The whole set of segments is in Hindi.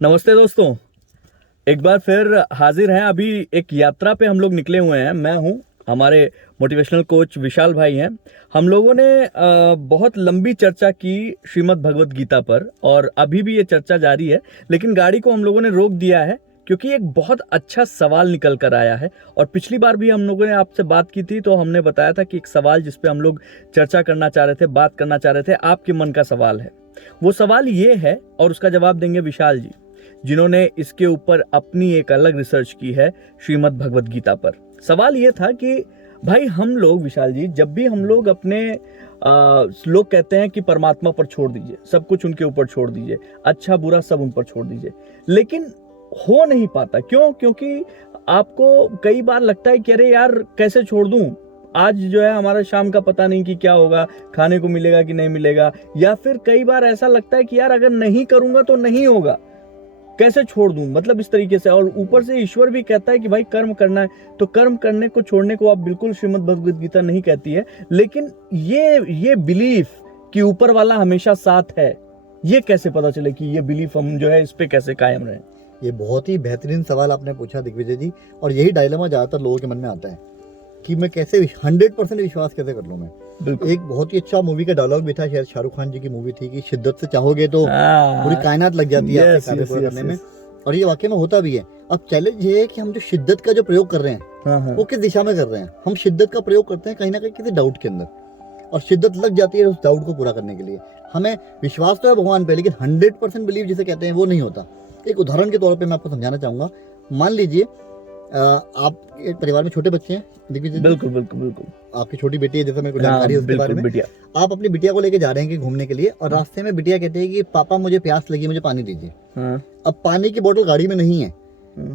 नमस्ते दोस्तों। एक बार फिर हाजिर हैं। अभी एक यात्रा पे हम लोग निकले हुए हैं। मैं हूं, हमारे मोटिवेशनल कोच विशाल भाई हैं। हम लोगों ने बहुत लंबी चर्चा की श्रीमद् भगवत गीता पर, और अभी भी ये चर्चा जारी है। लेकिन गाड़ी को हम लोगों ने रोक दिया है क्योंकि एक बहुत अच्छा सवाल निकल कर आया है। और पिछली बार भी हम लोगों ने आपसे बात की थी, तो हमने बताया था कि एक सवाल जिस पे हम लोग चर्चा करना चाह रहे थे, बात करना चाह रहे थे, आपके मन का सवाल है। वो सवाल ये है, और उसका जवाब देंगे विशाल जी, जिन्होंने इसके ऊपर अपनी एक अलग रिसर्च की है श्रीमद् भगवत गीता पर। सवाल ये था कि भाई हम लोग, विशाल जी, जब भी हम लोग अपने लोग कहते हैं कि परमात्मा पर छोड़ दीजिए, सब कुछ उनके ऊपर छोड़ दीजिए, अच्छा बुरा सब उन पर छोड़ दीजिए, लेकिन हो नहीं पाता। क्यों? क्योंकि आपको कई बार लगता है कि अरे यार कैसे छोड़ दूं, आज जो है हमारा शाम का पता नहीं कि क्या होगा, खाने को मिलेगा कि नहीं मिलेगा, या फिर कई बार ऐसा लगता है कि यार अगर नहीं करूंगा तो नहीं होगा, कैसे छोड़ दूं, मतलब इस तरीके से। और ऊपर से ईश्वर भी कहता है कि भाई कर्म करना है, तो कर्म करने को छोड़ने को आप बिल्कुल श्रीमद् भगवत गीता नहीं कहती है। लेकिन ये बिलीफ कि ऊपर वाला हमेशा साथ है, ये कैसे पता चले कि ये बिलीफ हम जो है इस पे कैसे कायम रहे? ये बहुत ही बेहतरीन सवाल आपने पूछा दिग्विजय जी। और यही डायलेमा ज़्यादातर लोगों के मन में आता है कि मैं कैसे 100% विश्वास कैसे कर लूँ मैं। एक बहुत ही अच्छा मूवी का डायलॉग भी था, शायद शाहरुख खान जी की मूवी थी कि शिद्दत से चाहोगे तो पूरी कायनात लग जाती है आपके कार्य पूरा करने में। और ये वाकई में होता भी है। अब चैलेंज ये है कि हम जो शिद्दत का जो प्रयोग कर रहे हैं वो किस दिशा में कर रहे हैं। हम शिद्दत का प्रयोग करते हैं कहीं ना कहीं किसी डाउट के अंदर, और शिद्दत लग जाती है उस डाउट को पूरा करने के लिए। हमें विश्वास तो है भगवान पे, लेकिन 100% बिलीव जिसे कहते हैं वो नहीं होता। एक उदाहरण के तौर पे मैं आपको समझाना चाहूंगा। मान लीजिए आप एक परिवार में छोटे बच्चे हैं, बिल्कुल बिल्कुल बिल्कुल, आपकी छोटी बेटी है, जैसा मेरे को जानकारी है उसके बारे में। आप अपनी बिटिया को लेके जा रहे हैं कि घूमने के लिए, और रास्ते में बिटिया कहती है कि पापा मुझे प्यास लगी, मुझे पानी दीजिए। अब पानी की बोतल गाड़ी में नहीं है।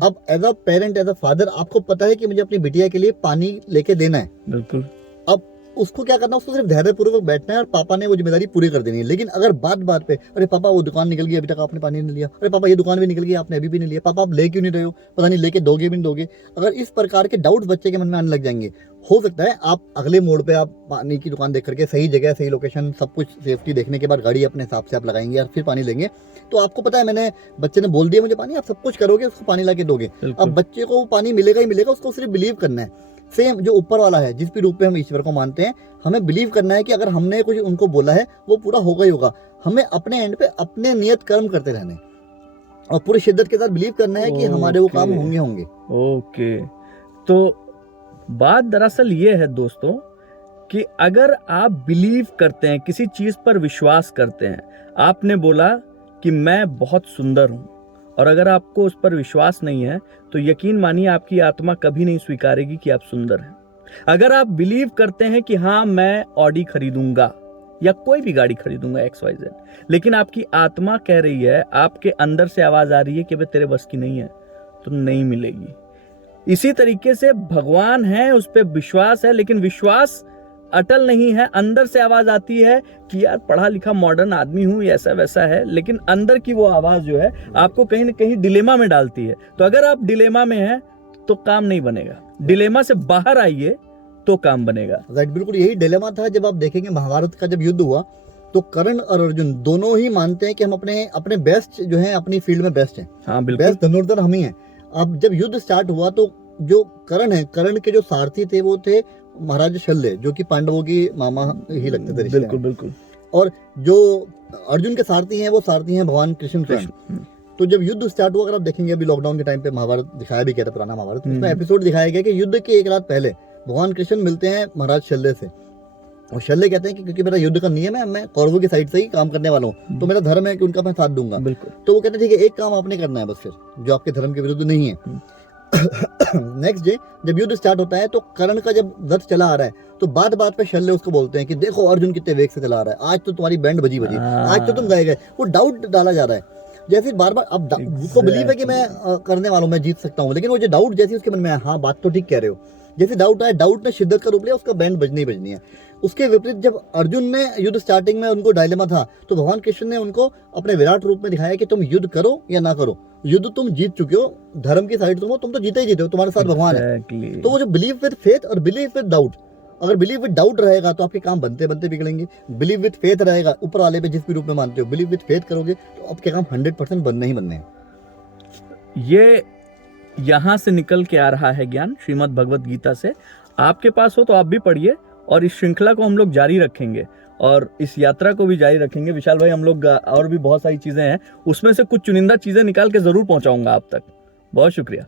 अब as a parent, as a father, आपको पता है कि मुझे अपनी बिटिया के लिए पानी लेके देना है। बिल्कुल। अब उसको क्या करना है, उसको सिर्फ धैर्यपूर्वक बैठना है और पापा ने वो जिम्मेदारी पूरी कर देनी है। लेकिन अगर बात बात पे, अरे पापा वो दुकान निकल गई, अभी तक आपने पानी नहीं लिया, अरे पापा ये दुकान भी निकल गई, आपने अभी भी नहीं लिया, पापा आप ले क्यों नहीं रहे हो, पता नहीं लेके दोगे भी नहीं दोगे, अगर इस प्रकार के डाउट्स बच्चे के मन में आने लग जाएंगे, हो सकता है आप अगले मोड़ पे आप पानी की दुकान देख करके सही जगह, सही लोकेशन, सब कुछ सेफ्टी देखने के बाद गाड़ी अपने हिसाब से आप लगाएंगे और फिर पानी लेंगे। तो आपको पता है मैंने, बच्चे ने बोल दिया मुझे पानी, आप सब कुछ करोगे, उसको पानी ला के दोगे। अब बच्चे को पानी मिलेगा ही मिलेगा, उसको सिर्फ बिलीव करना है। सेम जो ऊपर वाला है, जिस भी रूप में हम ईश्वर को मानते हैं, हमें बिलीव करना है कि अगर हमने कुछ उनको बोला है वो पूरा होगा ही होगा। हमें अपने एंड पे अपने नियत कर्म करते रहने और पूरी शिद्दत के साथ बिलीव करना है कि हमारे वो काम होंगे होंगे। ओके, तो बात दरअसल ये है दोस्तों कि अगर आप बिलीव करते हैं, किसी चीज पर विश्वास करते हैं, आपने बोला कि मैं बहुत सुंदर हूं, और अगर आपको उस पर विश्वास नहीं है तो यकीन मानिए आपकी आत्मा कभी नहीं स्वीकारेगी कि आप सुंदर हैं। अगर आप बिलीव करते हैं कि हाँ मैं ऑडी खरीदूंगा या कोई भी गाड़ी खरीदूंगा XYZ, लेकिन आपकी आत्मा कह रही है, आपके अंदर से आवाज आ रही है कि भाई तेरे बस की नहीं है, तो नहीं मिलेगी। इसी तरीके से भगवान है, उस पर विश्वास है, लेकिन विश्वास अटल नहीं है। अंदर से आवाज आती है कि यार पढ़ा लिखा मॉडर्न आदमी हूं, ऐसा वैसा है, लेकिन अंदर की वो आवाज जो है आपको कहीं ना कहीं डिलेमा में डालती है। तो अगर आप डिलेमा में हैं तो काम नहीं बनेगा, डिलेमा से बाहर आइए तो काम बनेगा। राइट, बिल्कुल यही डिलेमा था। जब आप देखेंगे महाभारत का जब युद्ध हुआ तो कर्ण और अर्जुन दोनों ही मानते हैं कि हम अपने बेस्ट जो है अपनी फील्ड में बेस्ट हैं। हाँ बिल्कुल, बेस्ट धनुर्धर हम ही हैं। अब जब युद्ध स्टार्ट हुआ तो जो कर्ण है, कर्ण के जो सारथी थे वो थे महाराज शल्य, जो कि पांडवों की मामा ही लगते थे। बिल्कुल बिल्कुल। और जो अर्जुन के सारथी हैं वो सारथी हैं भगवान कृष्ण स्वयं। तो जब युद्ध स्टार्ट हुआ, अगर आप देखेंगे अभी लॉकडाउन के टाइम पे महाभारत दिखाया भी गया था, पुराना महाभारत, उसमें एपिसोड दिखाया गया कि युद्ध के एक रात पहले भगवान कृष्ण मिलते हैं महाराज शल्य से, और शल्य कहते हैं कि क्योंकि मेरा युद्ध का नियम है, मैं कौरवों की साइड से ही काम करने वाला हूँ, तो मेरा धर्म है कि उनका मैं साथ दूंगा। तो वो कहते हैं ठीक है, एक काम आपने करना है बस, फिर जो आपके धर्म के विरुद्ध नहीं है। नेक्स्ट डे जब युद्ध स्टार्ट होता है तो कर्ण का जब रथ चला आ रहा है तो बात बात पे शल्य उसको बोलते हैं कि देखो अर्जुन कितने वेग से चला रहा है, आज तो तुम्हारी बैंड बजी, आज तो तुम गए। वो डाउट डाला जा रहा है। जैसे बार बार अब उसको बिलीव है कि मैं करने वाला हूँ, मैं जीत सकता हूँ, लेकिन वो जो डाउट जैसे उसके मन में है, हाँ बात तो ठीक कह रहे हो, जैसे डाउट आया, डाउट ने शिद्दत का रूप लिया, उसका बैंड बजनी ही बजनी है। उसके विपरीत जब अर्जुन ने युद्ध स्टार्टिंग में उनको डायलेमा था, तो भगवान कृष्ण ने उनको अपने विराट रूप में दिखाया कि तुम युद्ध करो या ना करो, युद्ध तुम जीत चुके हो, धर्म की साइड तुम तो जीते ही जीते हो, तुम्हारे साथ भगवान है। तो वो जो बिलीव विद फेथ और बिलीव विद डाउट, अगर बिलीव विद डाउट रहेगा तो आपके काम बनते बनते बिगड़ेंगे। बिलीव विद फेथ रहेगा, ऊपर वाले पे जिस भी रूप में मानते हो, बिलीव विद फेथ करोगे तो आपके काम 100% बनने ही बनने हैं। ये यहाँ से निकल के आ रहा है ज्ञान श्रीमद् भगवत गीता से। आपके पास हो तो आप भी पढ़िए और इस श्रृंखला को हम लोग जारी रखेंगे और इस यात्रा को भी जारी रखेंगे। विशाल भाई, हम लोग और भी बहुत सारी चीजें हैं, उसमें से कुछ चुनिंदा चीजें निकाल के जरूर पहुंचाऊंगा आप तक। बहुत शुक्रिया।